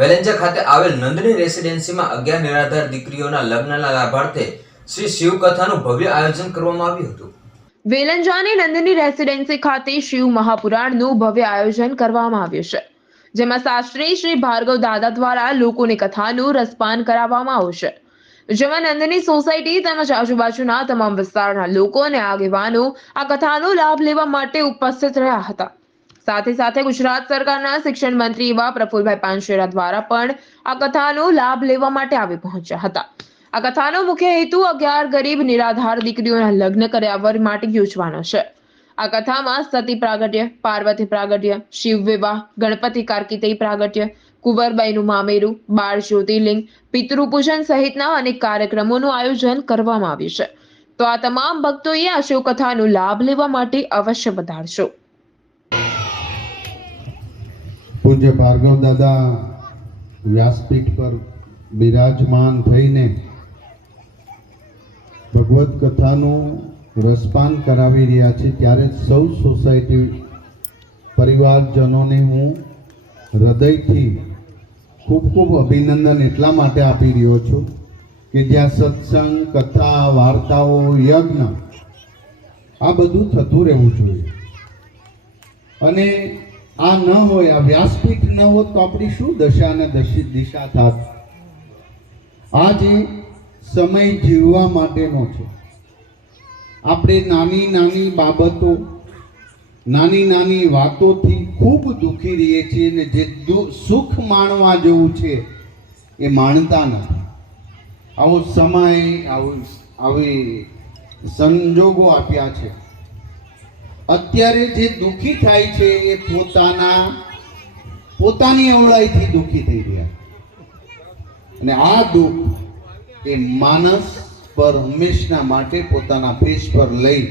વેલેન્જા ખાતે આવેલ નંદની રેસિડેન્સીમાં અગિયાર નિરાધાર દીકરીઓના લગ્નના લાભાર્થે શ્રી શિવકથાનું ભવ્ય આયોજન કરવામાં આવ્યું હતું. વેલંજાની નંદની રેસિડેન્સી ખાતે શિવ મહાપુરાણનું ભવ્ય આયોજન કરવામાં આવ્યું છે, જેમાં શાસ્ત્રી શ્રી ભાર્ગવ દાદા દ્વારા લોકોની કથાનું રસપાન કરાવવામાં આવશે જેમાં નંદની સોસાયટી તેમજ આજુબાજુના તમામ વિસ્તારના લોકો અને આગેવાનો આ કથાનો લાભ લેવા માટે ઉપસ્થિત રહ્યા હતા. સાથે સાથે ગુજરાત સરકારના શિક્ષણ મંત્રી એવા પ્રફુલભાઈ પાનશેરા દ્વારા પણ આ કથાનો લાભ લેવા માટે આવી પહોંચ્યા હતા. આ કથાનો મુખ્ય હેતુ અગિયાર ગરીબ, નિરાધાર દીકરીઓના લગ્ન કર્યાવર માટે યોજવાનો છે. આ કથામાં સતી પ્રાગટ્ય, પાર્વતી પ્રાગટ્ય, શિવ વિવાહ, ગણપતિ કાર્કિતેય પ્રાગટ્ય, કુંવરબાઈનું મામેરું, બાળ જ્યોતિર્લિંગ, પિતૃપૂજન સહિતના અનેક કાર્યક્રમોનું આયોજન કરવામાં આવ્યું છે. તો આ તમામ ભક્તોએ આ શિવકથાનો લાભ લેવા માટે અવશ્ય વધારશો પૂજ્ય ભાર્ગવ દાદા વ્યાસપીઠ પર બિરાજમાન થઈને ભગવત કથાનું રસપાન કરાવી રહ્યા છે, ત્યારે સૌ સોસાયટી પરિવારજનોને હું હૃદયથી ખૂબ ખૂબ અભિનંદન એટલા માટે આપી રહ્યો છું કે જ્યાં સત્સંગ, કથા, વાર્તાઓ, યજ્ઞ, આ બધું થતું રહેવું જોઈએ. અને આ ન હોય, આ વ્યાસપીઠ ન હોત તો આપણી શું દશા અને દિશા થાત? આ જે સમય જીવવા માટેનો છે. આપણે નાની નાની બાબતો, નાની નાની વાતોથી ખૂબ દુઃખી રહીએ છીએ ને જે સુખ માણવા જેવું છે, એ માણતા નથી. આવો સમય, આવો, આવી સંજોગો આપ્યા છે. અત્યારે જે દુઃખી થાય છે એ પોતાના, પોતાની અવળાઈથી દુઃખી થઈ રહ્યા અને આ દુઃખ એ માણસ પર હંમેશના માટે પોતાના ફેસ પર લઈ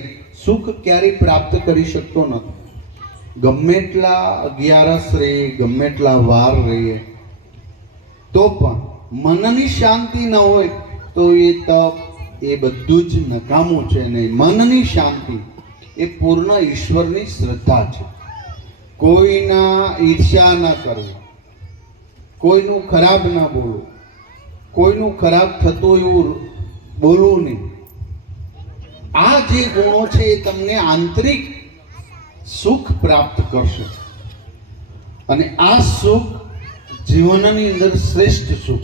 સુખ ક્યારેય પ્રાપ્ત કરી શકતો નથી. ગમે એટલા અગિયારસ રહે ગમે એટલા વાર રહીએ તો પણ મનની શાંતિ ન હોય તો એ તપ એ બધું જ નકામું છે ને મનની શાંતિ એ પૂર્ણ ઈશ્વરની શ્રદ્ધા છે. કોઈના ઈર્ષ્યા ન કરવું. કોઈનું ખરાબ ન બોલવું. કોઈનું ખરાબ થતું એવું બોલવું નહીં. આ જે ગુણો છે એ તમને આંતરિક સુખ પ્રાપ્ત કરશે. અને આ સુખ જીવનની અંદર શ્રેષ્ઠ સુખ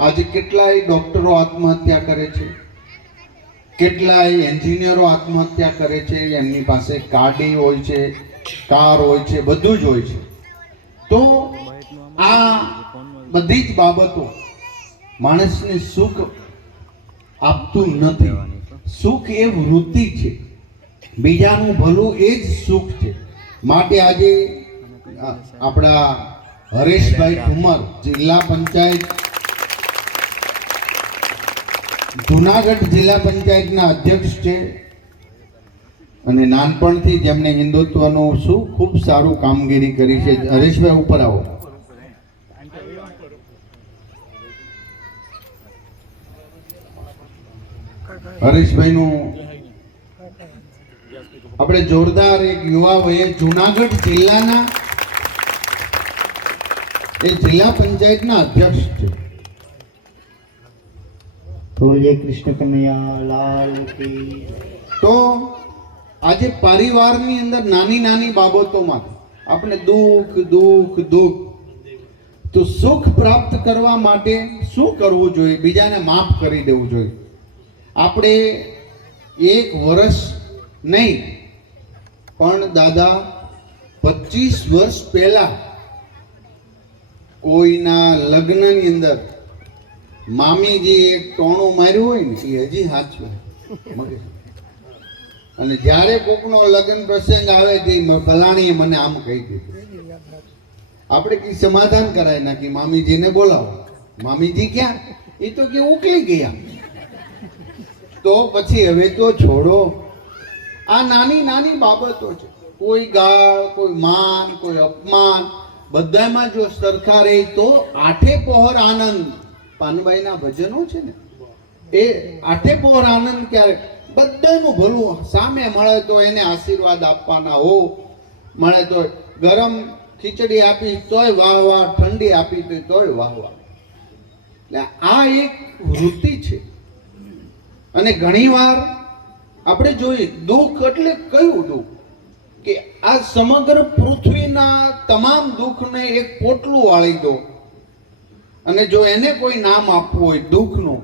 આજે કેટલાય ડોક્ટરો આત્મહત્યા કરે છે. કેટલાય એન્જિનિયરો આત્મહત્યા કરે છે, એમની પાસે ગાડી હોય છે, કાર હોય છે, બધું જ હોય છે. તો આ બધી જ બાબતો માણસને સુખ આપતું નથી. સુખ એ વૃત્તિ છે. બીજાનું ભલું એ જ સુખ છે. માટે આજે આપણા હરેશભાઈ ઠુમર જિલ્લા પંચાયત જુનાગઢ જિલ્લા પંચાયતના અધ્યક્ષ છે. અને નાનપણથી જેમણે હિન્દુત્વનું શું ખૂબ સારું કામગીરી કરી છે. હરેશભાઈ, ઉપર આવો. હરેશભાઈનું આપણે જોરદાર એક યુવા વયે જુનાગઢ જિલ્લાના એ જિલ્લા પંચાયતના અધ્યક્ષ છે. તો આજે પરિવારની અંદર નાની નાની બાબતોમાં આપણે દુઃખ દુઃખ દુઃખ, તો સુખ પ્રાપ્ત કરવા માટે શું કરવું જોઈએ? બીજાને માફ કરી દેવું જોઈએ. આપણે એક વર્ષ નહીં, પણ દાદા, પચીસ વર્ષ પહેલા કોઈના લગ્નની અંદર મામીજી એક ટોણું માર્યું હોય ને, એ હજી સાચું અને જ્યારે કોકનો લગ્ન પ્રસંગ આવે તે ફલાણીએ મને આમ કહી દીધું. આપણે કઈ સમાધાન કરાય નાખી, મામીજીને બોલાવો. મામીજી ક્યાં? એ તો કે ઉકલી ગયા. તો પછી હવે તો છોડો. આ નાની નાની બાબતો છે. કોઈ ગાળ, કોઈ માન, કોઈ અપમાન, બધામાં જો સરખા રહે તો આઠે પહોર આનંદ. પાનબાઈના ભજનો છે ને, એ આઠે પોર આનંદ ક્યારે? બધાનું ભલું સામે મળે તો એને આશીર્વાદ આપવાના હો. મળે તો ગરમ ખીચડી આપી તોય વાહ વાહ, ઠંડી આપી તોય વાહ વાહ. એટલે આ એક વૃત્તિ છે. અને ઘણીવાર આપણે જોઈએ, દુઃખ એટલે કયું દુઃખ? કે આ સમગ્ર પૃથ્વીના તમામ દુઃખને એક પોટલું વાળી દો. અને જો એને કોઈ નામ આપવું હોય દુઃખનું,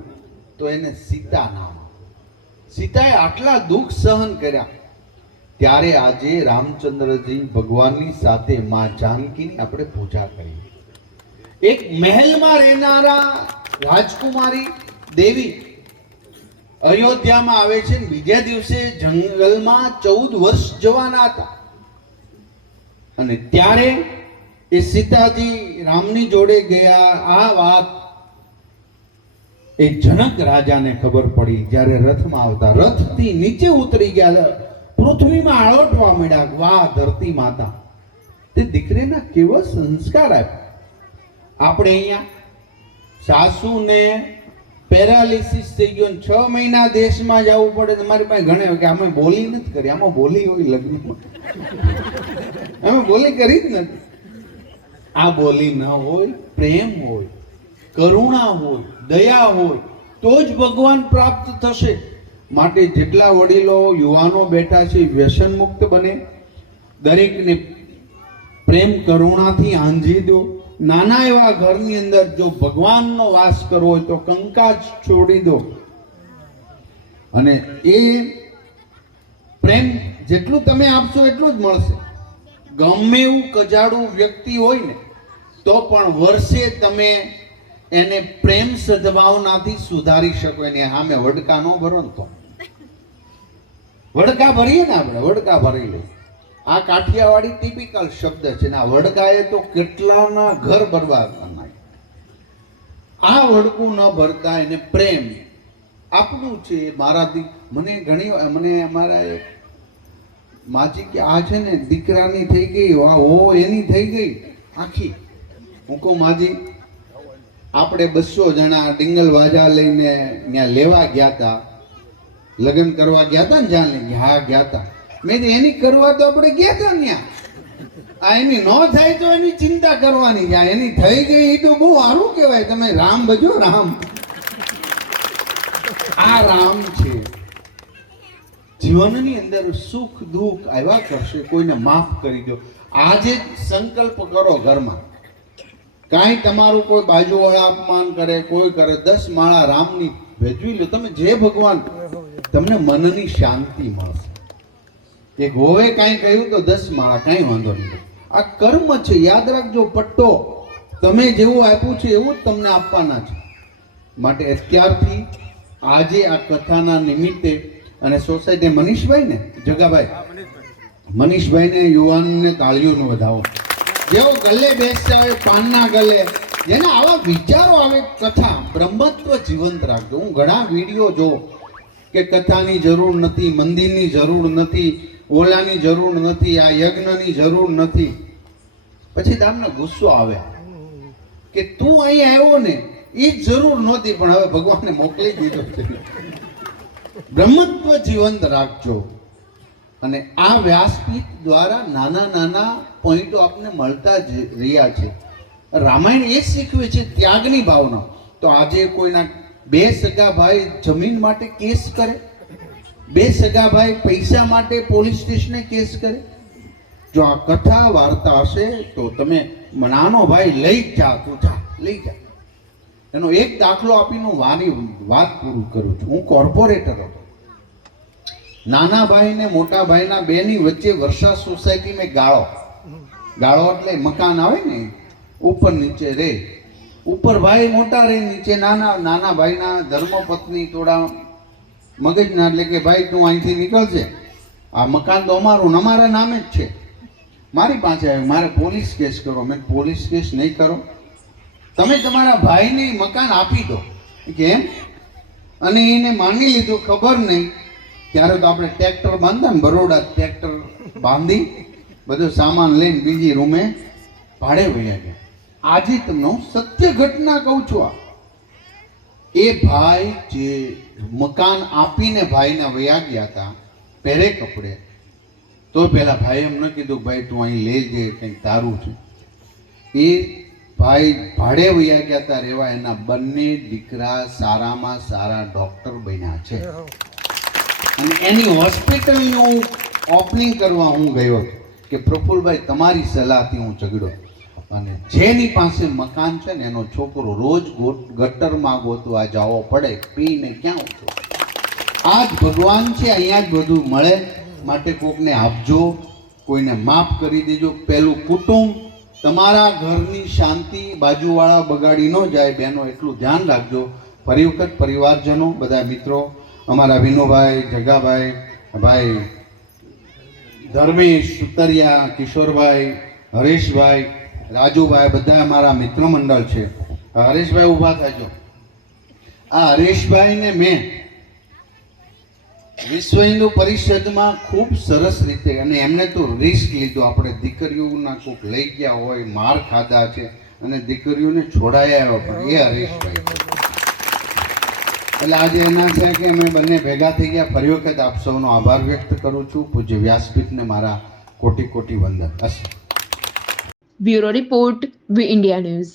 તો એને સીતા નામ સીતાએ આટલા દુઃખ સહન કર્યા. ત્યારે આજે રામચંદ્રજી ભગવાનની સાથે મા જાનકીની આપણે પૂજા કરી. એક મહેલમાં રહેનારા રાજકુમારી દેવી અયોધ્યામાં આવે છે બીજા દિવસે જંગલમાં ચૌદ વર્ષ જવાના હતા. અને ત્યારે એ સીતાજી રામની જોડે ગયા. આ વાત એ જનક રાજાને ખબર પડી જ્યારે રથમાં આવતા. રથથી નીચે ઉતરી ગયા. પૃથ્વીમાં આળોટવા મળ્યા વાહ, ધરતી માતા. તે દીકરીના કેવા સંસ્કાર આપ્યા. આપણે અહીંયા સાસુને પેરાલિસિસ થઈ ગયો છ મહિના દેશમાં જવું પડે તો મારી પાસે ઘણે કે અમે બોલી નથી કરી. આમાં બોલી હોય લગ્નમાં. અમે બોલી કરી જ નથી. આ બોલી ન હોય, પ્રેમ હોય, કરુણા હોય, દયા હોય, તો જ ભગવાન પ્રાપ્ત થશે. માટે જેટલા વડીલો યુવાનો બેઠા છે, વ્યસન મુક્ત બને. દરેકને પ્રેમ કરુણાથી આંજી દો. નાના એવા ઘરની અંદર જો ભગવાનનો વાસ કરવો હોય તો કંકાજ છોડી દો. અને એ પ્રેમ જેટલું તમે આપશો એટલું જ મળશે. ગમે એવું કજાડું વ્યક્તિ હોય ને તો પણ વર્ષે તમે એને પ્રેમ સદભાવનાથી સુધારી શકો. એને સામે વડકા ન ભરો ને તો. વડકા ભરીએ ને આપણે, વડકા ભરી લઈએ. આ કાઠિયાવાડી ટિપિકલ શબ્દ છે ને આ વડકાએ તો કેટલાના ઘર બરબાદ આ વડકું ન ભરતા એને પ્રેમ. આપણું છે મારાથી. મને ઘણી મને અમારા માજી કે આ છે ને દીકરાની થઈ ગઈ વાહ હો એની થઈ ગઈ. આખી. હું કહું, માજી, આપણે બસો જણા ડિંગલ વાજા લઈને ત્યાં લેવા ગયા હતા લગ્ન કરવા ગયા હતા ને જ્યાં લઈને? હા, ગયા હતા મેં એની કરવા તો આપણે ગયા હતા ત્યાં આ એની ન થાય તો એની ચિંતા કરવાની છે. એની થઈ ગઈ એ તો બહુ સારું કહેવાય. તમે રામ ભજો રામ. આ રામ છે. જીવનની અંદર સુખ દુઃખ આવ્યા કરશે, કોઈને માફ કરી દો. આજે સંકલ્પ કરો ઘરમાં. કાંઈ તમારું કોઈ બાજુવાળા અપમાન કરે કોઈ કરે દસ માળા રામની ભેજવી લો તમે જે ભગવાન તમને મનની શાંતિ મળશે. એક હોવે કાંઈ કહ્યું તો દસ માળા કાંઈ વાંધો નહીં. આ કર્મ છે યાદ રાખજો પટ્ટો. તમે જેવું આપ્યું છે એવું જ તમને આપવાના છે. માટે અત્યારથી આજે આ કથાના નિમિત્તે અને સોસાયટી મનીષભાઈ ને જગાભાઈ મનીષભાઈને યુવાનને તાળીઓનો વધાવો. જેઓ ગલ્લે બેસતા હોય પાનના ગલ્લે જેને આવા વિચારો આવે કથા, બ્રહ્મત્વ જીવંત રાખજો. હું ઘણા વીડિયો જો કે કથાની જરૂર નથી, મંદિરની જરૂર નથી, ઓલાની જરૂર નથી, આ યજ્ઞની જરૂર નથી. પછી તમને ગુસ્સો આવે કે તું અહીં આવ્યો ને, એ જ જરૂર નહોતી, પણ હવે ભગવાનને મોકલી દીધો છે. બ્રહ્મત્વ જીવંત રાખજો. અને આ વ્યાસપીઠ દ્વારા નાના નાના પોઈન્ટો આપને મળતા જ રહ્યા છે. રામાયણ એ શીખવે છે ત્યાગની ભાવના. તો આજે કોઈના બે સગા ભાઈ જમીન માટે કેસ કરે, બે સગા ભાઈ પૈસા માટે પોલીસ સ્ટેશને કેસ કરે, જો આ કથા વાર્તા હશે તો તમે નાનો ભાઈ લઈ જ જા તું જા, લઈ જા. એનો એક દાખલો આપીને વાની વાત પૂરું કરું છું. હું કોર્પોરેટર હતો. નાના ભાઈ ને મોટા ભાઈના બેની વચ્ચે વર્ષા સોસાયટી મેં ગાળો. ગાળો એટલે મકાન આવે ને, ઉપર નીચે રે. ઉપર ભાઈ મોટા રે, નીચે નાના નાના ભાઈના ધર્મપત્ની થોડા મગજના એટલે કે ભાઈ તું અહીંથી નીકળશે આ મકાન તો અમારું અમારા નામે જ છે. મારી પાસે આવ્યું, મારે પોલીસ કેસ કરો. મેં પોલીસ કેસ નહીં કરો. તમે તમારા ભાઈને મકાન આપી દો. કેમ અને એને માની લીધું, ખબર નહીં. ત્યારે તો આપણે ટ્રેક્ટર બાંધતા ને બરોડા ટ્રેક્ટર બાંધી બધો સામાન લઈને બીજી રૂમે ભાડે વયા ગયા. આજે તમને હું સત્ય ઘટના કહું છું આ. એ ભાઈ જે મકાન આપીને ભાઈના વયા ગયા હતા, પહેરે કપડે, તો પેલા ભાઈ એમ ન કીધું ભાઈ તું અહીં લેજે કંઈક તારું છે. એ ભાઈ ભાડે વયા ગયા હતા રહેવા એના બંને દીકરા સારામાં સારા ડૉક્ટર બન્યા છે. અને એની હોસ્પિટલનું ઓપનિંગ કરવા હું ગયો કે પ્રફુલભાઈ, તમારી સલાહથી હું ઝઘડો. અને જેની પાસે મકાન છે ને, એનો છોકરો રોજ ગોટ, ગટરમાં ગોતવા જવો પડે, પીને ક્યાં ઉઠો આ જ ભગવાન છે, અહીંયા જ બધું મળે. માટે કોકને આપજો, કોઈને માફ કરી દેજો. પહેલું કુટુંબ, તમારા ઘરની શાંતિ બાજુવાળા બગાડી ન જાય. બેનો, એટલું ધ્યાન રાખજો. ફરી વખત પરિવારજનો, બધા મિત્રો અમારા વિનુભાઈ, જગાભાઈ, ભાઈ ધર્મેશ, સુતરિયા, કિશોરભાઈ, હરીશભાઈ, રાજુભાઈ, બધા અમારા મિત્ર મંડળ છે હરીશભાઈ ઊભા થાજો આ હરીશભાઈને મેં વિશ્વ હિન્દુ પરિષદમાં ખૂબ સરસ રીતે અને એમને તો રિસ્ક લીધો. આપણે દીકરીઓના કોઈક લઈ ગયા હોય, માર ખાધા છે અને દીકરીઓને છોડાયા પણ એ હરેશભાઈ. એટલે આજે એના છે કે અમે બંને ભેગા થઈ ગયા. ફરી વખત આપ સૌનો આભાર વ્યક્ત કરું છું. પૂજ્ય વ્યાસપીઠને મારા કોટી કોટી વંદન bureau report V India news.